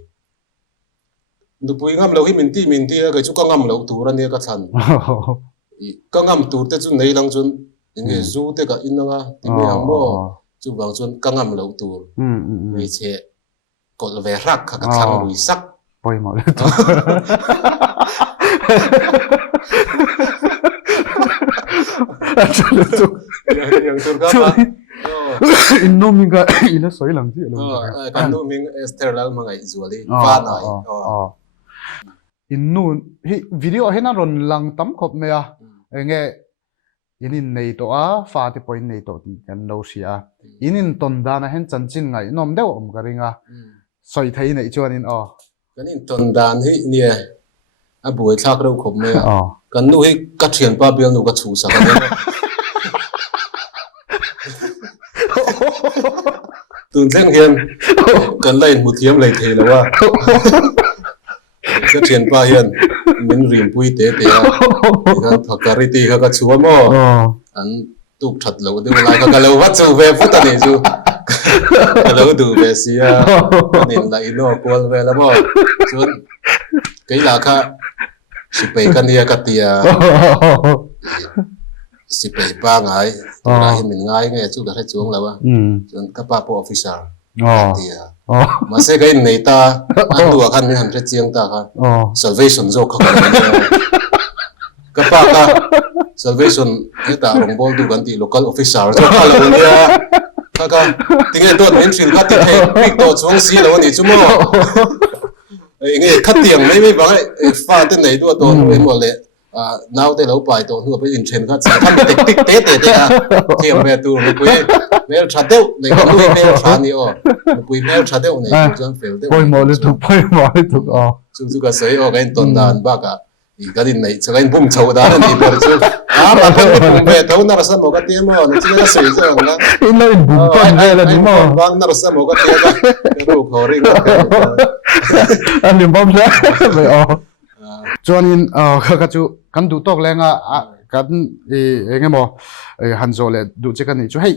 nu pui ngam lo hi min ti ka chu ka ngam lo tu ra ne ka chan ka ngam tu te chu nei lang chun nge zu te ka in nga ti me ang mo chu bang chun ka ngam lo tu mai che ko ve rak ka thang lui sak poi mo yang tur ka pa inno minga ila soi lang ji lo kan no ming sterlal mangai zuali va nai innu hi video hena ron lang tam khop me a enge inin nei to a fa te point nei to ti kan lo sia inin ton da na hen chan chin ngai nom deu om garinga soi thei nei chuan in kan in ton dan hi nia a buai thak ro khop me kan nu hi ka thian pa bel nu ka chu sa ka tun zeng hian kan lai mu thiam lai the lo wa ka thian pa hian min rim pui te te a ka phakari ti ka chuwa mo an tuk that lo de lai ka lo wa chu ve fu ta ni chu ka lo du ve sia nin lai no kol ve la mo chun cái là kha si pe kan dia ka tia si pe pa ngai ra hi min ngai nge chu ka re chuang la wa chun ka pa po officer tia mà sẽ cái này ta ăn đùa khăn nên hành rất chiang ta ha salvation zo khóc cái pa ta salvation cái ta rong bol tu kan ti local officer cho khá là nia kaka tiếng ấy tôi nên truyền khát tiếng hay biết tôi xuống xí là vấn đề chung mà nghe khát tiếng mấy bạn pha tên này tôi em bảo lệ nào tới lâu bài tôi nur bây giờ truyền khát sai thằng tích tích tế tế à tiếng về tu rồi bây giờ chặt đeo này cái nuôi bây giờ chặt nhiều bây giờ chặt đeo này chẳng phải đeo poi mo le tu chú cái sấy cái tuần đàn bác à cái này cho cái bung chậu đàn này bây giờ mà cái bung về thấu nó là sao một cái tiếng mà nó chỉ là sấy thôi mà nó bung con về là đúng không vang nó là sao một cái tiếng cái bung khó riêng anh đừng bom ra vậy cho nên các chú kan du tok lenga kan enge mo han zo le du che kan ni chu hei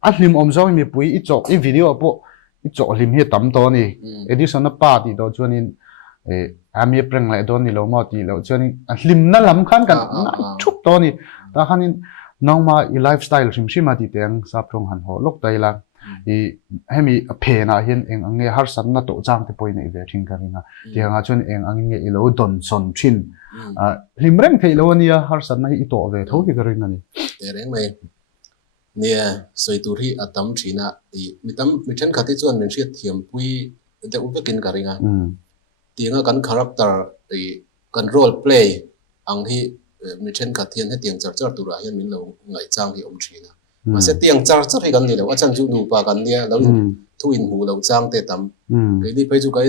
a hlim om zo mi pui i chok i video po i chok hlim hi tam to ni edition na pa ti do chuanin ami preng lai don ni lo mo ti lo chuanin a hlim na lam khan kan thup to ni ta khanin nongma i lifestyle sim sima ti teng sap thong han ho lok tai la i hemi phe na hian eng ange har san na to chang te poi nei ve thing ka ringa ti anga chun eng ange i lo don son thin limreng thei lo ania har san na i to ve tho ki garin ani te reng mai nia soi tu ri atam thina i mitam mithen khati chuan men ria thiam pui te ubekin ka ringa tinga kan character i kan role play ang hi mithen khathian he tiang char char tura hian min lo ngai chang hi om thina mà sẽ tiang char char hi kan ni lo achan chu nu pa kan nia lo thu in hu lo chang te tam cái đi phei chu cái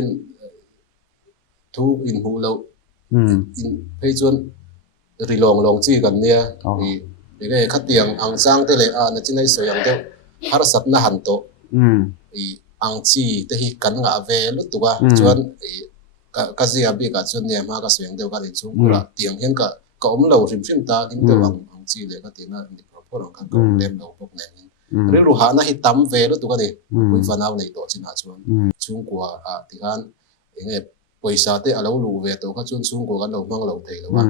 thu in hu lo in phei chuan ri long long chi kan nia thì cái khát tiang ang chang te le na chin ai so yang te har sat na han to ang chi te hi kan nga ve lu tu ka chuan ka zia bi ka chuan ne ma ka so yang te ka ri chu la tiang hian ka om lo rim ta lim te ang chi le ka ti na ni pro kan ko dem lo bok ne ril ru ha na hi tam ve lo tu ka ni pui vanau nei to chin ha chuan chung kwa a ti han enge poisa te alo lu ve to ka chuan chung ko kan lo mang lo thei lo wa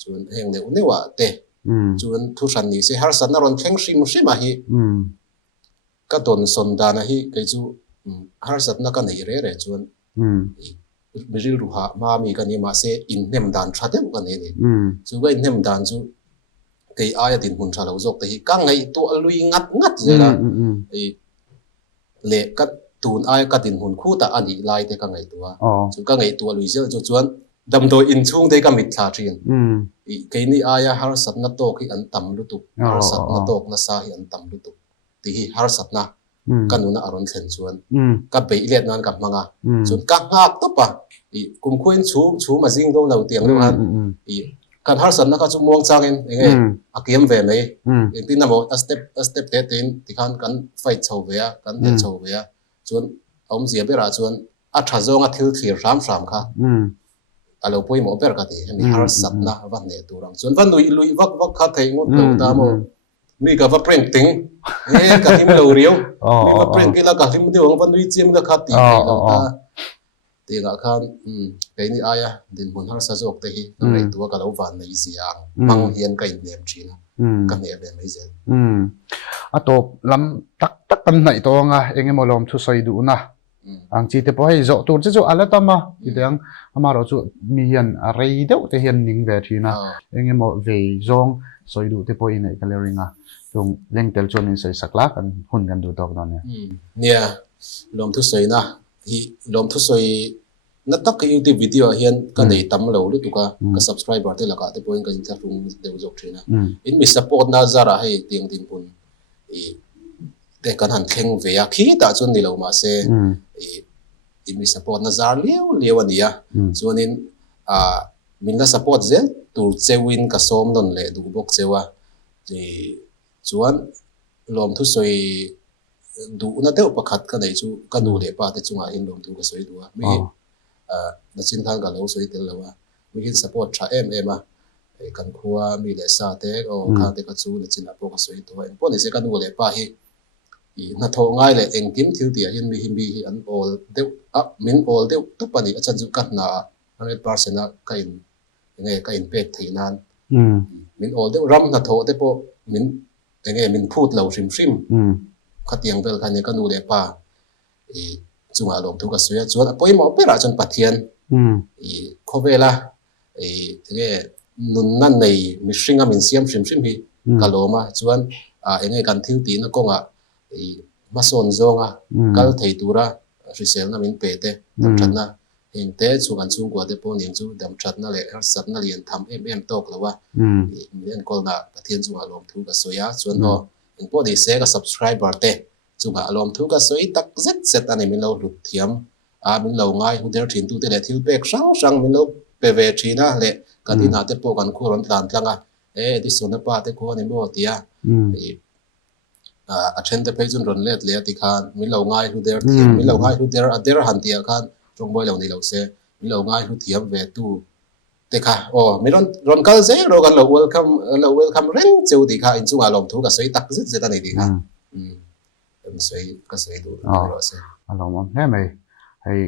chuan heng ne une wa te chuan thu san ni se har san na ron thleng hrim hrim a hi ka don son da na hi ke chu har sat na ka nei re re chuan ril ru ha ma mi ka ni ma se in nem dan tha te ka nei ni chu ga in nem dan chu cái ai tin hun thalo jok te hi ka ngai to lui ngat ngat zela le ka tun ai ka tin hun khu ta ani lai te ka ngai tua chu ka ngai tua lui zel chu chuan dam do in chung te ka mit thla thin ke ni aya har sat na to ki an tam lu tu har sat na to na sa hi an tam lu tu ti hi har sat na kanuna aron thlen chuan ka be let nan ka manga chun ka ngak to pa kum khuin chu ma jing do lo tiang lu han kan har san na ka chu muang changin enge akiem ve mai eng tin namo a step te tin ti khan kan fight chho ve a kan te chho ve a chun om zia bera chuan a tha zonga thil thlir ram kha alo poi mo ber ka ti mi har sat na wa ne turang chun van lui vak kha thei ngot lo ta mo mi ka va printing ka him lo riu mi va print ki la ka him de ong van lui chem ka kha ti lo ta ti nga khan cái ni aya din hun har sa jok te hi ngai tu ka lo van nei zia mang hian ka in nem thina ka ne be mai zel atop lam tak kan nai to nga engemo lom thu sai du na ang chi te po hei zo tur chu ala tama ti dang amaro chu mi hian a rei deuh te hian ning ve thina engemo ve zong soi du te po in ei kaleringa tung lengtel chon in sai sakla kan hun kan du tok na ne nia lom thu sai na hi lom thu soi na tak ka YouTube video hian ka nei tam lo lu tu ka subscriber te laka te point ka in thla rung deu jok thina in mi support na zara hei tiang tin pun te kan han thleng ve a khi ta chun ni lo ma se in mi support na zar leo ania chuanin min na support zel tur chewin ka som non le du bok chewa chuan lom thu soi du na te pakhat ka nei chu ka nu le pa te chunga in lom tu ka soi du mi na chin thang ka lo soi tel lawa mi hin support tha em a kan khuwa mi le sa te o kha te ka chu na chin apo ka soi tu en po ni se ka nu le pa hi na tho ngai le eng kim thil ti hin mi hi an all deu min all deu tu pani a chan ju ka na 100% a ka in nge ka in pek theinan min all deu ram na tho te po min nge min phut lo hrim khatiang bel khan ne ka nu le pa chunga lom thu ka suya chuan apoi mo pera chon pathian khovela nge nun nan nei mishringa min siam hrim hi kaloma chuan enge kan thil ti na konga mason zonga kal thei tura risel na min pe te thanna eng te chuan chung kwa te po ning chu dam thatna le har satna lian tham em tok lawa min kolna pathian chunga lom thu ka suya chuan ho eng po de se ka subscriber te chunga lom thu ka soi tak zet ani min lo lut thiam min lo ngai hu der thin tu te le thil pek sang min lo pe ve thina le kadina te po kan khuron tlan tlanga ti sona pa te ko ni mo tia a then te pe chun ron let le ti khan min lo ngai hu der thiam min lo ngai hu der a der han tia khan trong boy lo ni lo se min lo ngai hu thiam ve tu te kha mi ron kal ze ro kan lo welcome ren cheu ti kha in chunga lom thu ka soi tak zet ani ti kha soi ka soi du ro se alo mom he mai hei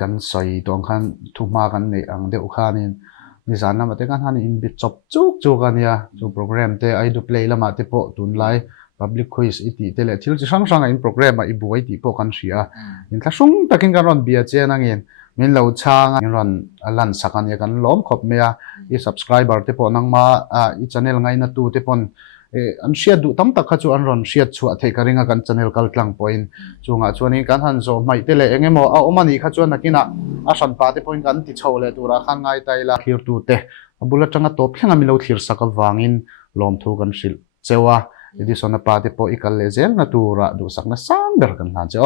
kan soi tong khan thu ma kan nei ang deuh khan in ni zan na mate kan han in bit chop chuk kan ya chu program te ai do play lama te po tun lai public quiz iti te le thil chi sang in program a ibuai ti po kan ria in tha sung takin kan ron bia chen angin min lo chang in ron alan sakan ya kan lom khop me i subscriber te po nang ma i channel ngai na tu te pon an share du tam tak kha chu an ron share chu a thei karinga kan channel kal tlang point chunga chuani kan han zo mai te le engemo a omani kha chuan nakina a san pa te point kan ti chho le tura khan ngai tai la clear tu te abula tanga top thenga mi lo thir saka wangin lom thu kan sil chewa idi sona pa te po ikal le zel na tura du sakna sang ber kan han che